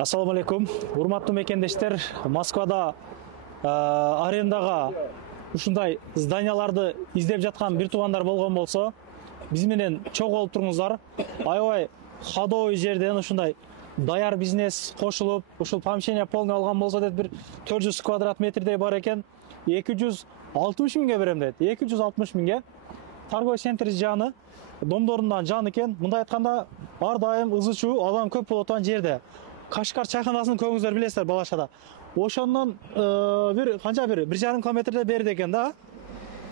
Ассаламу алейкум. Урматтуу мекендештер, Москвада арендага ушундай зданияларды издеп жаткан бир туугандар болгон болсо, биз менен чогуу болуп туруңуздар. Аябай ходовый жерден ушундай даяр бизнес кошулуп, ушул помещение полный алган болсо дейт, бир 400 квадрат метрдей бар экен. 260 миңге берем дейт. 260 миңге. Торговый центр жаны, домдорундан жан экен. Мындай айтканда, ар дайым ызы чуу, адам көп болот турган жерде. Кашкар чайханасын көңүңүздөр билесиздер Балашада. Ошондон бир канча бир 1,5 километрде берди экен да.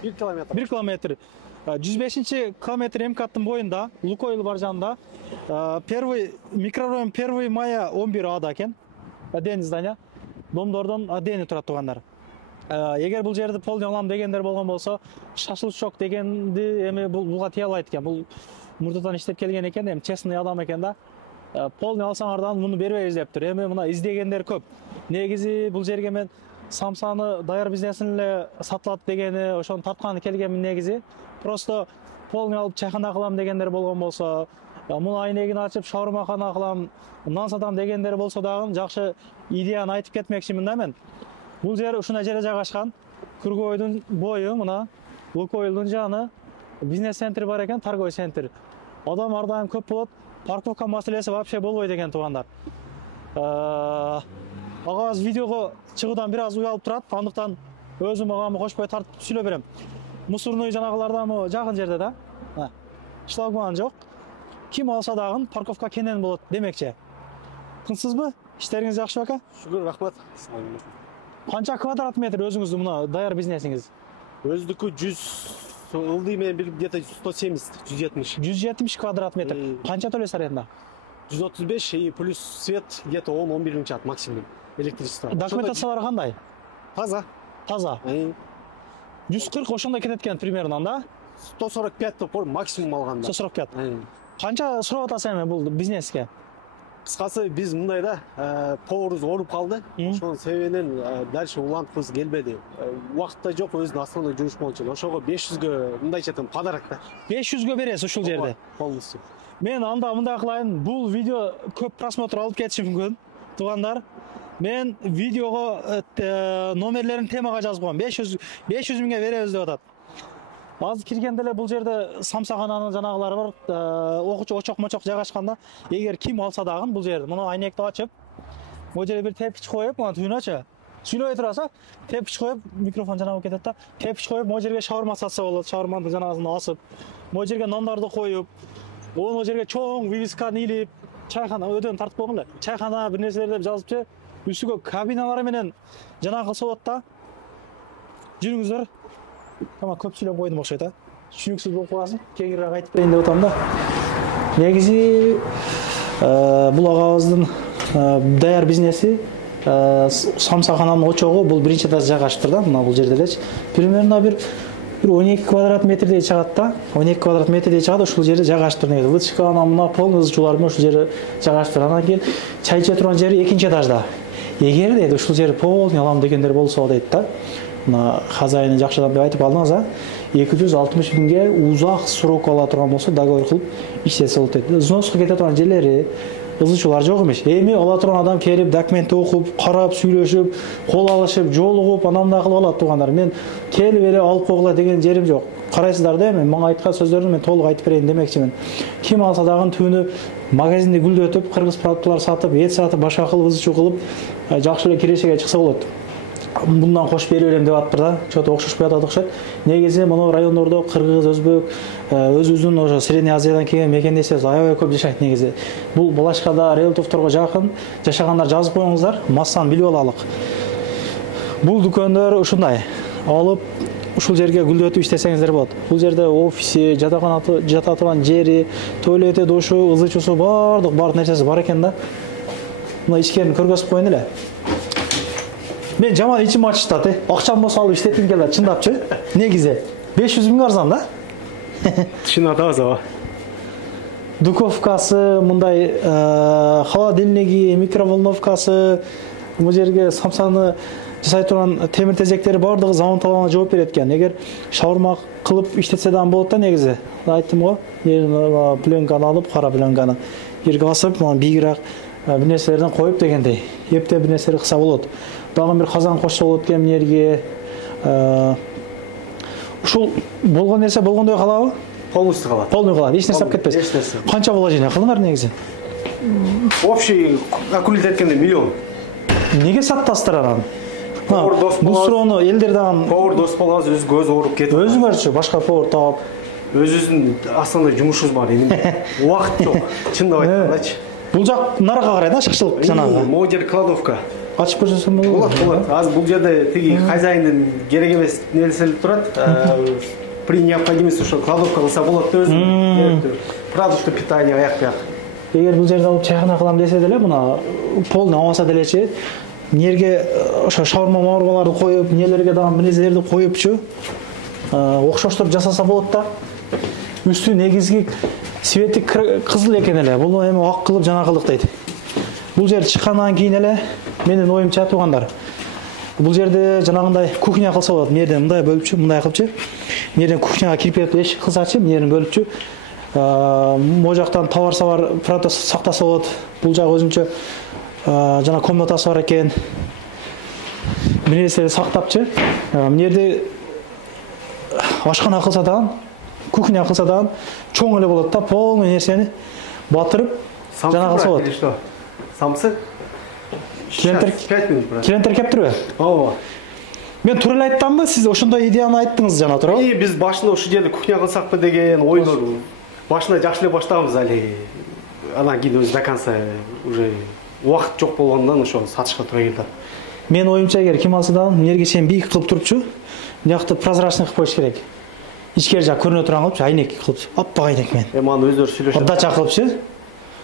1 километр. 1 километр. 105 километр МКаттын боюнда, Лукойл бар жанында. Первый микрорайон 1 мая 11А экен. Отдельный здание. Домдордон отдельный турат тугандар. Эгер бул жерди полный алам дегендер болгон болсо, шашылчок дегенди эми буга тие албайт экен. Бул мурдатан иштеп келген экен, эми честный адам экен да. Полный алсаңардан муну бербейбиз дептир. Эми мына издегендер көп. Негизи бул жерге мен самсаны даяр бизнесин эле сатылат дегени, ошону тартканы келгенмин негизи. Просто полный алып чайхана кылам дегендер болгон болсо, муну айнегин ачып шаурмахана кылам, нан сатам дегендер болсо дагы жакшы идеяны айтып кетмекчимин да мен. Бул жер ушундай жерде жайгашкан. Кургойдун бою мына Лукойлдун жаны бизнес центри бар экен, торговый центр. Адам ар дайым көп болот. Парковка маселеси вообще болбойт экен туугандар. Ага видеого чыгуудан бир аз уялып турат, андыктан өзүм агамы кошпой тартып сүйлөп берем. Мусорный жанагылардан жакын жерде да. Шлагбаун жок. Ким алса дагы парковка кенен болот демекчи. Тынчсызбы? Иштериңиз жакшы ака? Шүгүр, рахмат. Канча квадрат метр өзүңүздүн мына даяр бизнесиңиз? Өздүкү 100 ылдый менен бир где-то 170, 170. 170 квадрат метр. Канча төлөйсүз аренда? 135 и плюс свет где-то 10-11 миң чат максимум. Электричество. Документациялары кандай? Таза. Таза. 140 ошондой кетет экен примерно, да? 145 топор максимум алганда. 145. Канча сурап атасыз эми бул бизнеске? Кыскасы биз мындай да, поварыбыз ооруп калды. Ошонун себебинен дальше уланткыбыз келбеди. Убакыт да жок, өзүнүн основной жумуш болчу. Ошого 500гө мындайча айтам подарок да. 500гө бересиз ушул жерде. Полностью. Мен анда мындай кылайын, бул видео көп просмотр алып кетиши мүмкүн. Туугандар, мен видеого номерлерин темага жазып койгом. 500 миңге беребиз деп атат. Азыр киргенде эле бул жерде самсахананын жанагылары бар, окучу очок-мочок жайгашканда, эгер ким алса дагы бул жерди, муну айнекти ачып, бул жерге бир тепкич коюп, мына түнөчү. Сүйлөбөй тураса, тепкич коюп, микрофон жанагы кетет да, тепкич коюп, бул жерге шаурма сатса болот, шаурманын жанагысын асып, бул жерге нандарды коюп, бул жерге чоң вивисканы илип, чайхана өтөн тартып койгон эле. Чайхана бир нерселер деп жазыпчы, үстүгө кабиналары менен жанагы кылса болот да. Жүрүңүздөр. Тама көп сүйлөп койдум окшойт а. Түшүнүксүз болуп каласың. Кеңирээк айтып берейин деп атам да. Негизи бул агабыздын даяр бизнеси самсахананын очогу бул биринчи этажда жайгашыптыр да, мына бул жерде элечи. Примерно бир 12 квадрат метрдей чыгат да. 12 квадрат метрдей чыгат, ушул жерде жайгашыптыр негизи. Вытчка анан мына полный ызычуулар менен ушул жерде жайгашыптыр. Анан кийин чай иче турган жери экинчи этажда. Эгер дейт ушул жерди полный алам дегендер болсо дейт да. Мына хозяйны жакшы адам деп айтып алдыңыз а. 260 миңге узак срок ала турган болсо договор кылып иштесе болот дейт. Зноско кете турган жерлери, ызычуулар жок эмес. Эми ала турган адам келип документти окуп, карап, сүйлөшүп, кол алышып, жолугуп, анандай кылып алат туугандар. Мен келип эле алып койгула деген жерим жок. Карайсыздар да эми, мага айткан сөздөрдү мен толук айтып берейин демекчимин. Ким алса дагы түнү магазинди гүлдөтүп, кыргыз продуктлар сатып, эт сатып, башка кылып ызычуу кылып, жакшы эле кирешеге чыкса болот. Bundan koş beri öylem devatpır da, çoğu okşuşpay atat okşat. Negezi bunu rayonlarda Kırgız, Özbek, özümüzün oşo Sredney Aziyadan kelген мекендештер аябай көп жашайт негизи. Бул Балашкада Реутовторго жакын жашагандар жазып коюңуздар, массаны билип алалык. Бул дүкөндөр ушундай. Алып ушул жерге гүлдөтүп иштесеңиздер болот. Бул жерде офиси, жата турган жери, туалети, душу, ызычуусу бардык нерсеси бар экен да. Мына ичкерин көргөзүп коюн эле. Мен жаман ичим ачыштат, акчам болсо алып иштетким келет, чындапчы. Негизи 500 миң арзан да? Түшүнүп атабыз аба. Духовкасы, мындай холодильниги, микроволновкасы, бул жерге самсаны жасай турган темир тезектери бардыгы заман талабына жооп берет экен. Эгер шаурма кылып иштетсе дагы болот да негизи. Айттым го, пленканы алып, кара пленканы жерге басып, бийигирээк бир нерселерден коюп дегендей. Эптеп бир нерселер кылса болот. Дагы бир казан кошсо болот экен жерге. Ушул болгон нерсе болгондой калабы? Полностью калат. Полный калат. Эч нерсе алып кетпейт. Эч нерсе. Канча вложение кылдыңар негизи? Общий акулит эткенде миллион. Неге саттасыздар анан? Повар дос Бул болобуз. суроону элдерден Повар дос болобуз, өзгө өзү ооруп кетип. өзүңөрчү башка повар таап. Өзүбүздүн основной жумушубуз бар. Эми убакыт жок. Чындап айткандачы. Бул жак наракка карай да, шакшылык жанагы. Могу жер кладовка. Ачып көрсөтсөм болот. Болот. Азыр бул жерде тиги хозяиндин керек эмес нерселер турат. При необходимости ошо кладовка кылса болот да өзү. Продукты питания аяк-буяк. Эгер бул жерде алып чайхана кылам десе деле, мына полный албаса делечи, нерге ошо шаурма мавырмаларды коюп, нелерге дагы мирнерселерди коюпчу, окшоштуруп жасаса болот да. Үстү негизги свети кызыл экен эле. Бул эми ак кылып жана кылдык дейт. Бул жер чыккандан кийин эле менин оюмча туугандар. Бул жерде жанагындай кухня кылса болот. Мерден мындай бөлүпчү, мындай кылыпчы. Мерден кухняга кирип эшик кылсачы, мерден бөлүпчү. Могу жактан товар-сабар продукт сактаса болот. Бул жак өзүнчө жана комнатасы бар экен. Бир нерселерди сактапчы. Мына жерде ашкана кылса дагы, кухня кылса дагы чоң эле болот да, полный нерсени батырып жана кылса болот. Самсы? Клиенттер 5 минут брат. Клиенттер кептирби? Ооба. Мен туура эле айттамбы? Сиз ошондой идеяны айттыңыз жана туурабы? Биз башында ушул жерде кухня кылсакпы деген ойлор башында жакшы эле баштаганбыз али. Анан кийин өзү до конца уже убакыт жок болгондон ошо сатышка туура келди. Мен оюмча эгер ким алса дагы жерге чейин бийик кылып турупчу, биякты прозрачный кылып коюш керек. Ичкери жак көрүнө турган кылыпчы, айнек кылып, аппак айнек мен. Эми аны өздөрү сүйлөшөт. Дача кылыпчы.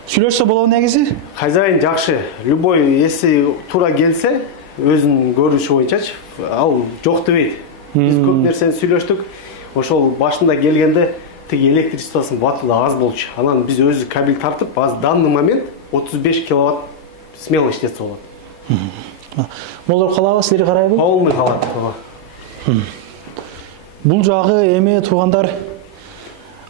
Сүйлөшсө болобу негизи? Хозяин жакшы. Любой, если тура келсе, өзүнүн көрүнүшү боюнчачы, ал жок дебейт. Биз көп нерсени сүйлөштүк. Ошол башында келгенде тиги электричествосунун баты да аз болчу. Анан биз өзү кабель тартып, аз данный момент 35 киловатт смело иштетсе болот. Молдор калабы, силер карайбы? Полный калат. Бул жагы эми туугандар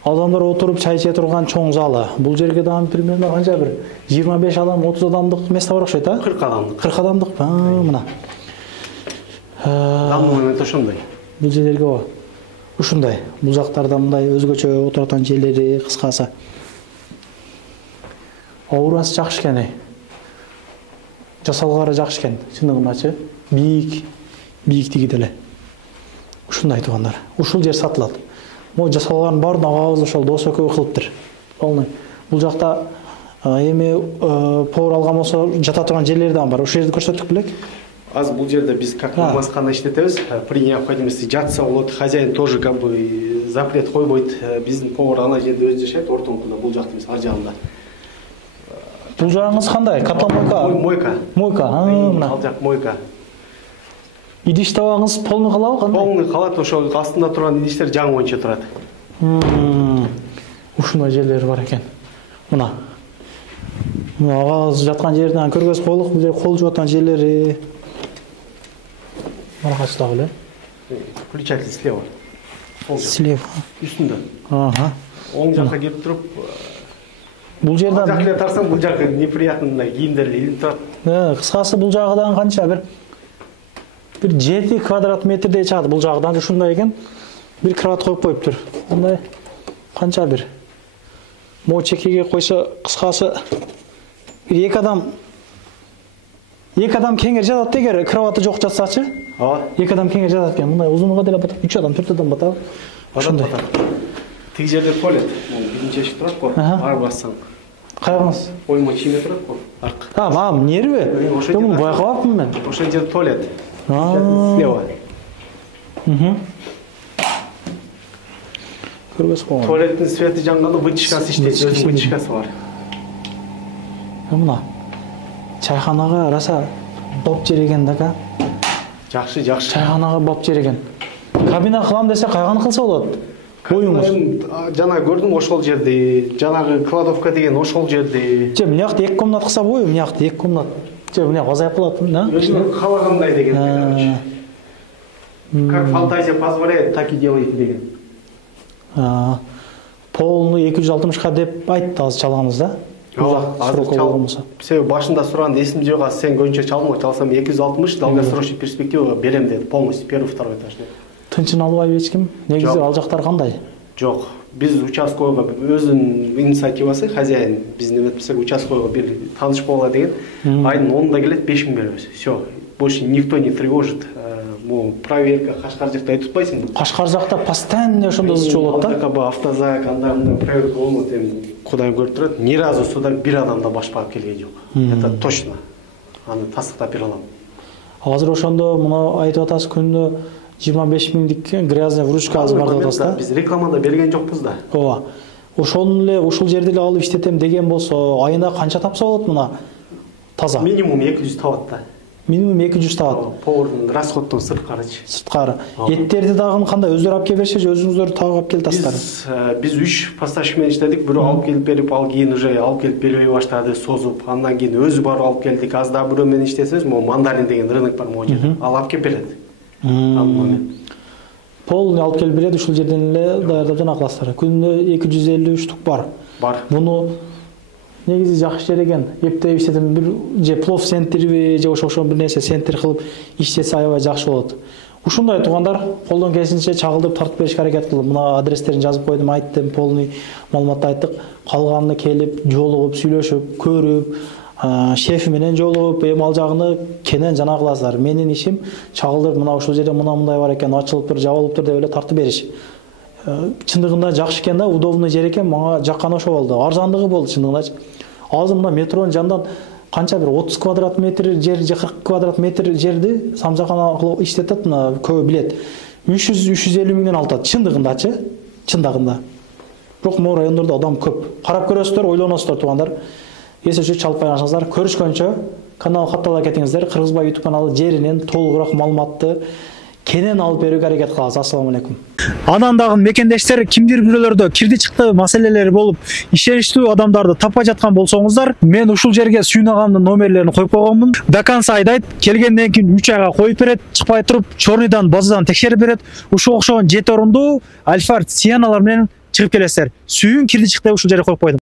адамдар отуруп чай иче турган чоң залы. Бул жерге дагы примерно канча бир 25 адам, 30 адамдык место бар окшойт, а? 40 адамдык. 40 адамдык. Мына. Данный момент ошондой. Бул жерлерге о. Ушундай. Бул жактарда мындай өзгөчө отурган жерлери кыскасы. Аурасы жакшы экен. Жасалгары жакшы экен, чындыгындачы. Бийиктиги деле. Ушундай туугандар. Ушул жер сатылат. Могу жасалган баарын агабыз ошол дос экөө кылыптыр. Полный. Бул жакта эми повар алган болсо жата турган жерлери да бар. Ошол жерди көрсөттүк белек. Аз бул жерде биз как масканы иштетебиз. При необходимости жатса болот. Хозяин тоже как бы запрет койбойт. Биздин повар ана жерде өзү жашайт, ортоңкуда, бул жакта эмес, ар жагында. Бул жагыңыз кандай? Катламойка? Мойка. Мойка. Мына. Ал жак мойка. Идиш табагыңыз полный калабы кандай? Полный калат, ошол астында турган идиштер жаңы боюнча турат. Ушундай жерлер бар экен. Мына. Мына агабыз жаткан жерден көргөзүп коелук, бул жер кол жууп аткан жерлери. Мына качта беле. Включатель слева. Слева. Үстүндө. Ага. Оң жакка келип туруп, Бул жерде ал жакка тарсаң, бул жакка неприятный кийимдер илинип турат. Кыскасы бул жагыдан канча бир 7 квадрат метрдей чыгат. Бул жагыдан ушундай экен. Бир кровать коюп коюптур. Мындай канча бир. Могу чекеге койсо, кыскасы бир эки адам кеңер жатат эгер кроваты жок жатсачы. Ооба. Эки адам кеңер жатат экен. Мындай узунуга деле батат. 3 адам, 4 адам батат. Ошондой. Тиги жерде туалет. Биринчи эшик турат го. Ар бассаң. Кайгыңыз? Оймо чийме турат го. Аркы. Мам, нерви? Муну байкабапмын мен. Ошол жерде туалет. Слева. Көргөзүп койгон. Туалеттин свети жанганда вытяжкасы иштейт, өзүнүн вытяжкасы бар. Мына чайханага раса боп жер экен да. Жакшы. Чайханага боп жер экен. Кабина кылам десе кайганы кылса болот? Оюңуз. Жана көрдүм ошол жерде, жанагы кладовка деген ошол жерде. Же мына жакта 2 комнат кылса болбойбу? Мына жакта 2 комнат. Же мына азайып калат, да? Өзүнүн каалагандай деген, короче. Как фантазия позволяет, так и делайте деген. Полный 260ка деп айтты азыр чалганбыз да. срока болмаса. Себеби башында сураганда эсимде жок, сен көбүнчө чалма, чалсам 260 долгосрочный перспектива берем деди, полностью первый второй этаж. Тынчын албайбы эч ким? Негизи ал жактар кандай? Жок. Биз участкойго өзүнүн инициативасы, хозяин биздин эметпесек участкойго бир тааныш боло деген, айдын 10-да келет 5000 беребиз. Всё. Больше никто не тревожит. Проверка Кашкар жакта айтып атпайсыңбы? Кашкар жакта постоянно ошондой ызы болот да. Антакаба автозак, анда проверка болот, Кудай көрүп турат. Ни разу суда бир адам да баш багып келген жок. Это точно. Аны тастыктап бере алам. Азыр ошондо мына айтып атасыз, күндө 25 миңдик грязная вручка азыр бар деп атасыз да. Биз рекламада берген жокпуз да. Ооба. Ошону эле ушул жерде эле алып иштетем деген болсо, айына канча тапса болот мына? Таза. Минимум 200 табат да. Минимум 200 табат. Повардын расходтон сырткарычы. Сырткары. Эттерди дагы кандай өздөрү алып келип бериши же өзүңүздөр табып алып келип тастар? Биз 3 поставщик менен иштедик. Бирөө алып келип берип, ал кийин уже алып келип бербей баштады, созуп. Андан кийин өзү барып алып келдик. Аз да бирөө менен иштесебиз, могу мандарин деген рынок бар могу жерде. Ал алып келип берет. Полный алып келип берет, ушул жерден эле даярдап жана кыласыздар. Күндө 250 штук бар. Бар. Муну негизи жакшы жер экен. Эптеп иштетем, бир же плов центрби же ошо бир нерсе центр кылып иштесе аябай жакшы болот. Ушундай туугандар колдон келишинче чагылдырып тартып беришке аракет кылып, мына адрестерин жазып койдум, айттым, полный маалыматты айттык. Калганын келип, жолугуп, сүйлөшүп, көрүп, шефи менен жолугуп, эми ал жагыны кенен жана кыласыздар. Менин ишим чагылдырып, мына ушул жерде мындай бар экен, ачылыптыр, жабылыптыр деп эле тартып бериш. Чындыгында жакшы экен да, удобный жер экен, мага жаккан ошо болду. Арзандыгы болду чындыгындачы. Азыр мына метронун жанынан канча бир 30 квадрат метр жер же 40 квадрат метр жерди самжакана кылып иштетет, мына көбү билет. 300-350 миңден алтат чындыгындачы, чындыгында. Бирок могу райондордо адам көп. Карап көрөсүздөр, ойлоносуздар туугандар. Эс үчүн чалып кайрашыңыздар. Көрүшкөнчө канал каттала кетиңиздер. Кыргызбай YouTube каналы жеринен толугураак маалыматты кенен алып берүүгө аракет кылабыз. Ассаламу алейкум. Анан дагы мекендештер кимдир бирөөлөрдө кирди чыкты маселелери болуп, ишеничтүү адамдарды таппай жаткан болсоңуздар, мен ушул жерге Сүйүн агамдын номерлерин коюп койгонмун. До конца айдайт, келгенден кийин 3 айга коюп берет, чыкпай туруп, чорныйдан базадан текшерип берет. Ушул окшогон 7 орундуу Альфа Сианалар менен чыгып келесиздер. Сүйүн кирди чыкты ушул жерге коюп койдум.